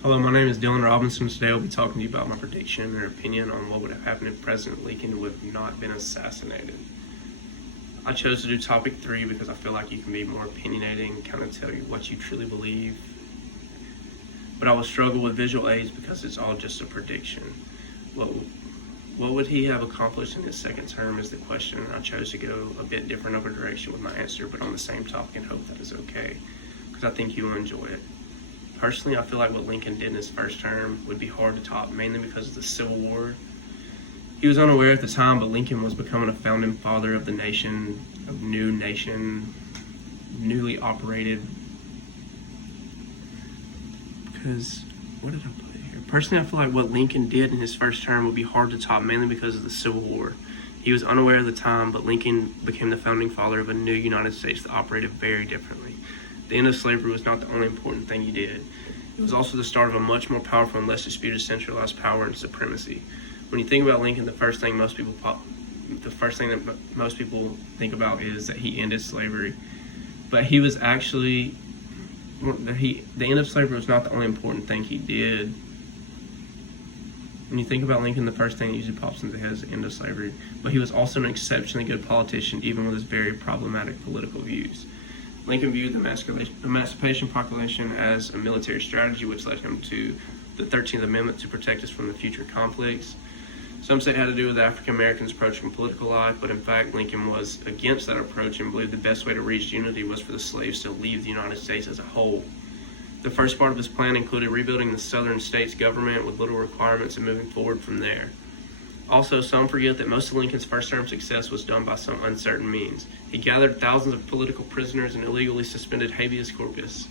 Hello, my name is Dylan Robinson. Today I'll be talking to you about my prediction or opinion on what would have happened if President Lincoln would have not been assassinated. I chose to do topic 3 because I feel like you can be more opinionated and kind of tell you what you truly believe. But I will struggle with visual aids because it's all just a prediction. What would he have accomplished in his second term is the question. I chose to go a bit different of a direction with my answer, but on the same topic, and hope that is okay, because I think you will enjoy it. Personally, I feel like what Lincoln did in his first term would be hard to top, mainly because of the Civil War. He was unaware at the time, but Lincoln was becoming a founding father of the nation, of new nation, newly operated. Because, what did I put here? Personally, I feel like what Lincoln did in his first term would be hard to top, mainly because of the Civil War. He was unaware at the time, but Lincoln became the founding father of a new United States that operated very differently. The end of slavery was not the only important thing he did. It was also the start of a much more powerful and less disputed centralized power and supremacy. When you think about Lincoln, the first thing that most people think about is that he ended slavery. But he was actually the end of slavery was not the only important thing he did. When you think about Lincoln, the first thing that usually pops into the head is the end of slavery. But he was also an exceptionally good politician, even with his very problematic political views. Lincoln viewed the Emancipation Proclamation as a military strategy, which led him to the 13th Amendment to protect us from the future conflicts. Some say it had to do with African Americans' approach from political life, but in fact, Lincoln was against that approach and believed the best way to reach unity was for the slaves to leave the United States as a whole. The first part of his plan included rebuilding the southern states' government with little requirements and moving forward from there. Also, some forget that most of Lincoln's first-term success was done by some uncertain means. He gathered thousands of political prisoners and illegally suspended habeas corpus.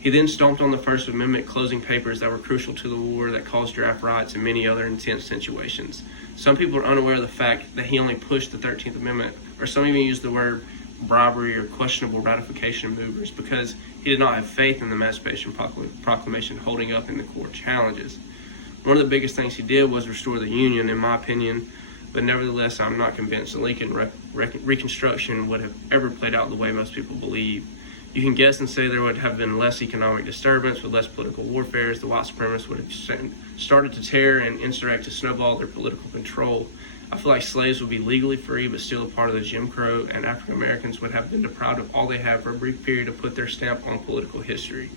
He then stomped on the First Amendment closing papers that were crucial to the war, that caused draft rights and many other intense situations. Some people are unaware of the fact that he only pushed the 13th Amendment, or some even use the word bribery or questionable ratification movers, because he did not have faith in the Emancipation Proclamation holding up in the court challenges. One of the biggest things he did was restore the Union, in my opinion, but nevertheless, I'm not convinced that Lincoln Reconstruction would have ever played out the way most people believe. You can guess and say there would have been less economic disturbance with less political warfare, as the white supremacists would have started to tear and insurrect to snowball their political control. I feel like slaves would be legally free, but still a part of the Jim Crow, and African Americans would have been deprived of all they have for a brief period to put their stamp on political history.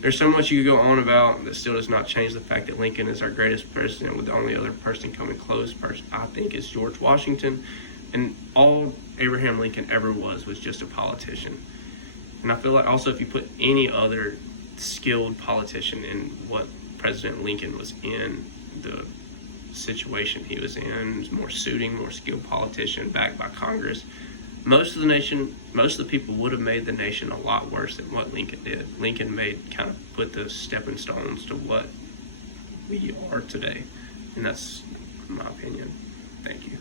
There's so much you could go on about that still does not change the fact that Lincoln is our greatest president, with the only other person coming close, I think, is George Washington. And all Abraham Lincoln ever was just a politician. And I feel like also if you put any other skilled politician in what President Lincoln was in, the situation he was in, more suiting, more skilled politician backed by Congress, most of the people would have made the nation a lot worse than what Lincoln did. Lincoln put the stepping stones to what we are today. And that's my opinion. Thank you.